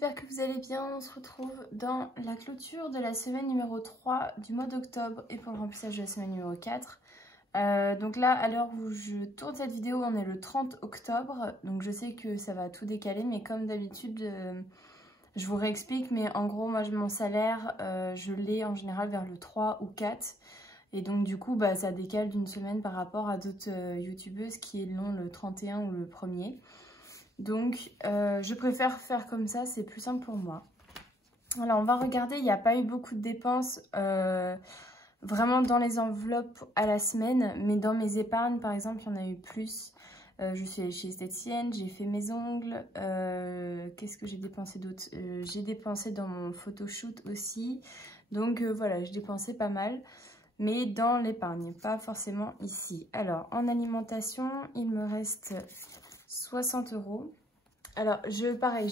j'espère que vous allez bien. On se retrouve dans la clôture de la semaine numéro 3 du mois d'octobre et pour le remplissage de la semaine numéro 4. Donc là, à l'heure où je tourne cette vidéo, on est le 30 octobre. Donc je sais que ça va tout décaler, mais comme d'habitude, je vous réexplique. Mais en gros, moi, mon salaire, je l'ai en général vers le 3 ou 4. Et donc du coup, ça décale d'une semaine par rapport à d'autres youtubeuses qui l'ont le 31 ou le 1er. Donc je préfère faire comme ça, c'est plus simple pour moi. Alors on va regarder, il n'y a pas eu beaucoup de dépenses vraiment dans les enveloppes à la semaine, mais dans mes épargnes par exemple, il y en a eu plus. Je suis allée chez l'esthéticienne, j'ai fait mes ongles, qu'est-ce que j'ai dépensé d'autre? J'ai dépensé dans mon photoshoot aussi, donc voilà, j'ai dépensé pas mal. Mais dans l'épargne, pas forcément ici. Alors, en alimentation, il me reste 60 €. Alors, pareil,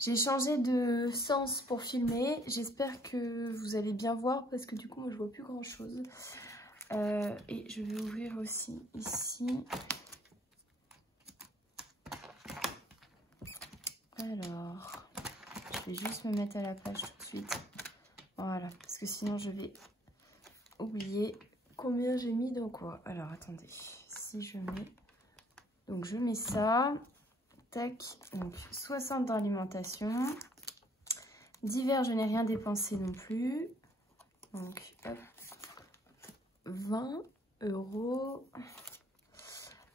j'ai changé de sens pour filmer. J'espère que vous allez bien voir parce que du coup, moi, je vois plus grand-chose. Et je vais ouvrir aussi ici. Alors, je vais juste me mettre à la page tout de suite. Voilà, parce que sinon, je vais oublier combien j'ai mis dans quoi. Alors attendez, si je mets, donc je mets ça, tac, donc 60 dans l'alimentation, divers je n'ai rien dépensé non plus, donc hop, 20 €.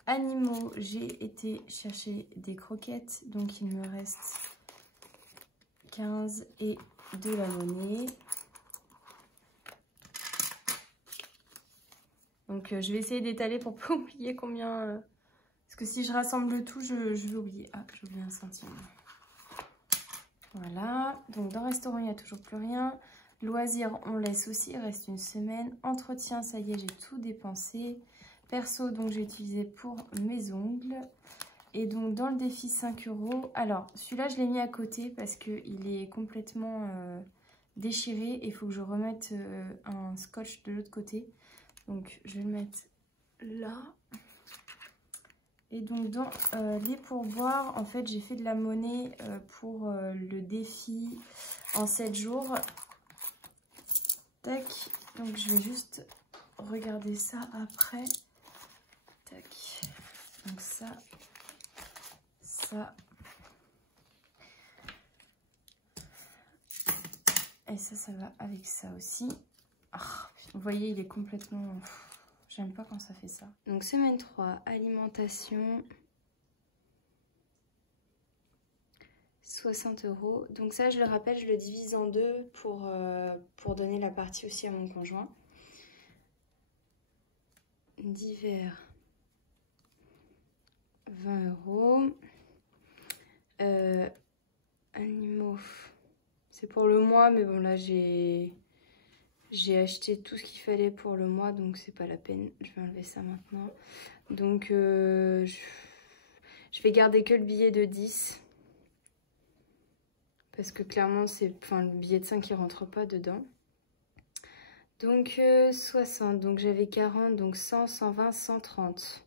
Animaux, j'ai été chercher des croquettes, donc il me reste 15 et de la monnaie. Donc je vais essayer d'étaler pour pas oublier combien... Parce que si je rassemble tout, je vais oublier. Ah, j'ai oublié un centime. Voilà. Donc dans restaurant, il n'y a toujours plus rien. Loisirs, on laisse aussi. Il reste une semaine. Entretien, ça y est, j'ai tout dépensé. Perso, donc j'ai utilisé pour mes ongles. Et donc dans le défi 5 €. Alors, celui-là, je l'ai mis à côté parce qu'il est complètement déchiré. Et il faut que je remette un scotch de l'autre côté. Donc je vais le mettre là. Et donc dans les pourboires, en fait j'ai fait de la monnaie pour le défi en 7 jours. Tac, donc je vais juste regarder ça après. Tac, donc ça. Et ça va avec ça aussi. Ah, vous voyez, il est complètement... J'aime pas quand ça fait ça. Donc semaine 3, alimentation. 60 €. Donc ça, je le rappelle, je le divise en deux pour donner la partie aussi à mon conjoint. Divers, 20 €. Animaux, c'est pour le mois, mais bon là j'ai acheté tout ce qu'il fallait pour le mois, donc c'est pas la peine. Je vais enlever ça maintenant. Donc je vais garder que le billet de 10. Parce que clairement, le billet de 5 il rentre pas dedans. Donc 60, donc j'avais 40, donc 100, 120, 130.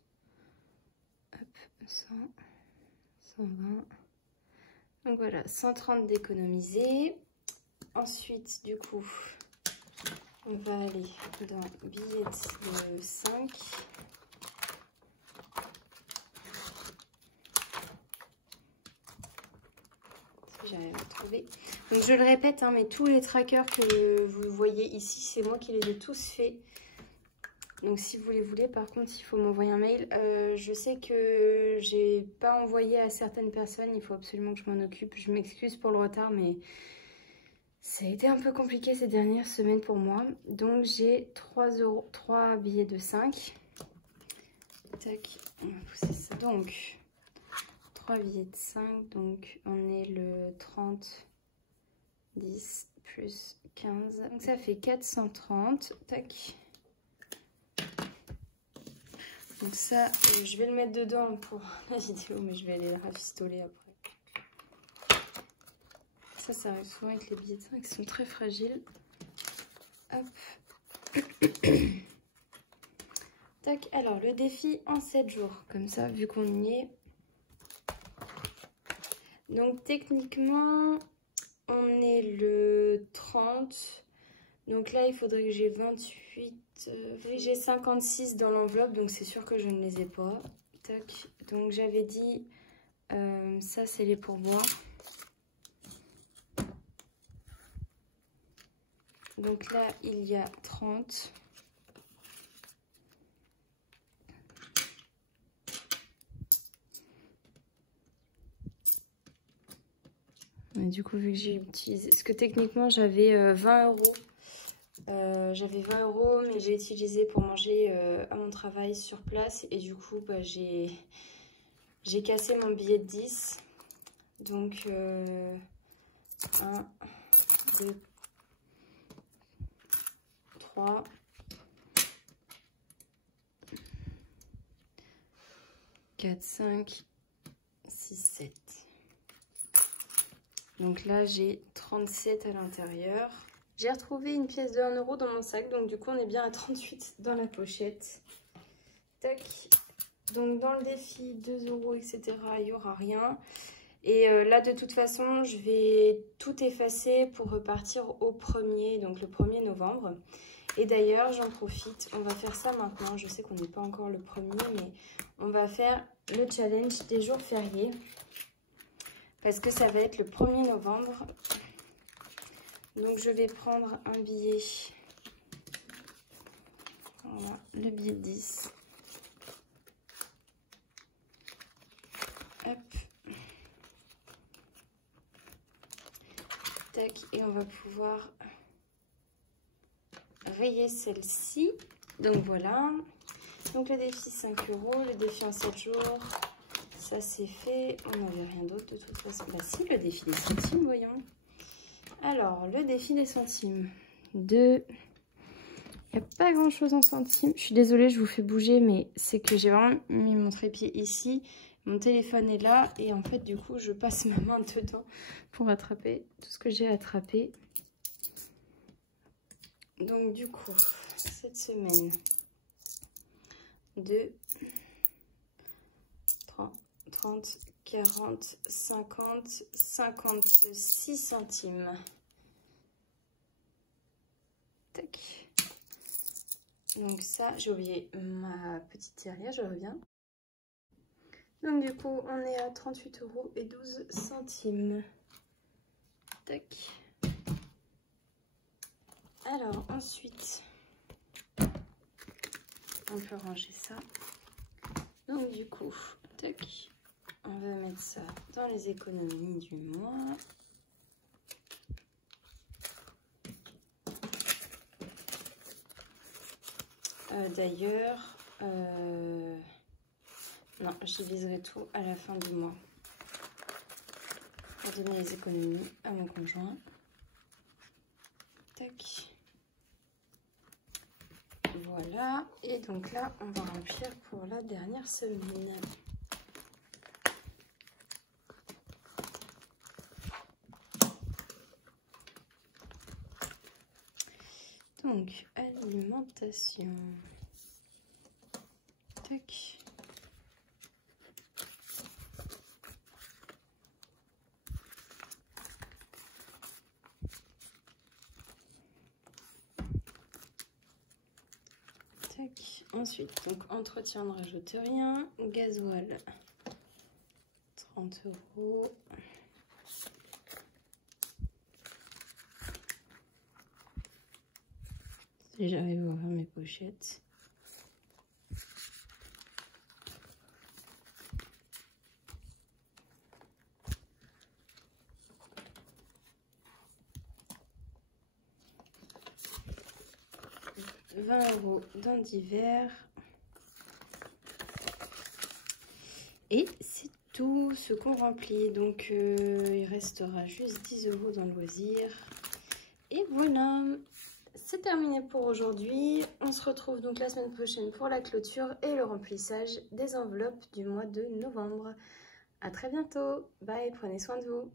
Hop, 100, 120. Donc voilà, 130 d'économiser. Ensuite, du coup... On va aller dans billet de 5. Si j'arrive à trouver. Donc je le répète, hein, mais tous les trackers que vous voyez ici, c'est moi qui les ai tous faits. Donc si vous les voulez, par contre, il faut m'envoyer un mail. Je sais que j'ai pas envoyé à certaines personnes, il faut absolument que je m'en occupe. Je m'excuse pour le retard, mais... ça a été un peu compliqué ces dernières semaines pour moi. Donc j'ai 3 billets de 5. Tac, on va pousser ça. Donc 3 billets de 5. Donc on est le 30, 10 plus 15. Donc ça fait 430. Tac. Donc ça, je vais le mettre dedans pour la vidéo, mais je vais aller le rafistoler après. Ça arrive souvent avec les billets de 5 qui sont très fragiles. Hop. Tac, alors le défi en 7 jours. Comme ça, vu qu'on y est. Donc techniquement, on est le 30. Donc là, il faudrait que j'ai 28. Oui, j'ai 56 dans l'enveloppe, donc c'est sûr que je ne les ai pas. Tac. Donc j'avais dit, ça c'est les pourboires. Donc là, il y a 30. Et du coup, vu que j'ai utilisé... Parce que techniquement, j'avais 20 €. J'avais 20 €, mais j'ai utilisé pour manger à mon travail sur place. Et du coup, bah, j'ai cassé mon billet de 10. Donc, 1, 2, 3, 4, 5, 6, 7. Donc là, j'ai 37 à l'intérieur. J'ai retrouvé une pièce de 1 € dans mon sac. Donc du coup, on est bien à 38 dans la pochette. Tac. Donc dans le défi, 2 €, etc., il n'y aura rien. Et là, de toute façon, je vais tout effacer pour repartir au 1er, donc le 1er novembre. Et d'ailleurs, j'en profite, on va faire ça maintenant. Je sais qu'on n'est pas encore le 1er, mais on va faire le challenge des jours fériés. Parce que ça va être le 1er novembre. Donc je vais prendre un billet. Voilà, le billet de 10. Hop. Tac, et on va pouvoir rayer celle-ci. Donc voilà. Donc le défi 5 €, le défi en 7 jours. Ça c'est fait. On n'avait rien d'autre de toute façon. Bah si, le défi des centimes, voyons. Alors, le défi des centimes. Il n'y a pas grand chose en centimes. Je suis désolée, je vous fais bouger, mais c'est que j'ai vraiment mis mon trépied ici. Mon téléphone est là. Et en fait, du coup, je passe ma main dedans pour attraper tout ce que j'ai attrapé. Donc, du coup, cette semaine, 2, 30, 40, 50, 56 centimes. Tac. Donc ça, j'ai oublié ma petite tirelire, je reviens. Donc du coup, on est à 38 € et 12 centimes. Tac. Alors ensuite, on peut ranger ça. Donc du coup, tac. On va mettre ça dans les économies du mois. D'ailleurs, non, je diviserai tout à la fin du mois pour donner les économies à mon conjoint. Tac. Voilà. Et donc là, on va remplir pour la dernière semaine. Donc, alimentation. Tac. Tac. Ensuite, donc entretien, on ne rajoute rien. Gasoil, 30 €. Si j'arrive à ouvrir mes pochettes. « 20 € dans divers. Et c'est tout ce qu'on remplit. Donc, il restera juste 10 € dans le loisir. Et voilà, c'est terminé pour aujourd'hui. On se retrouve donc la semaine prochaine pour la clôture et le remplissage des enveloppes du mois de novembre. À très bientôt. Bye, prenez soin de vous.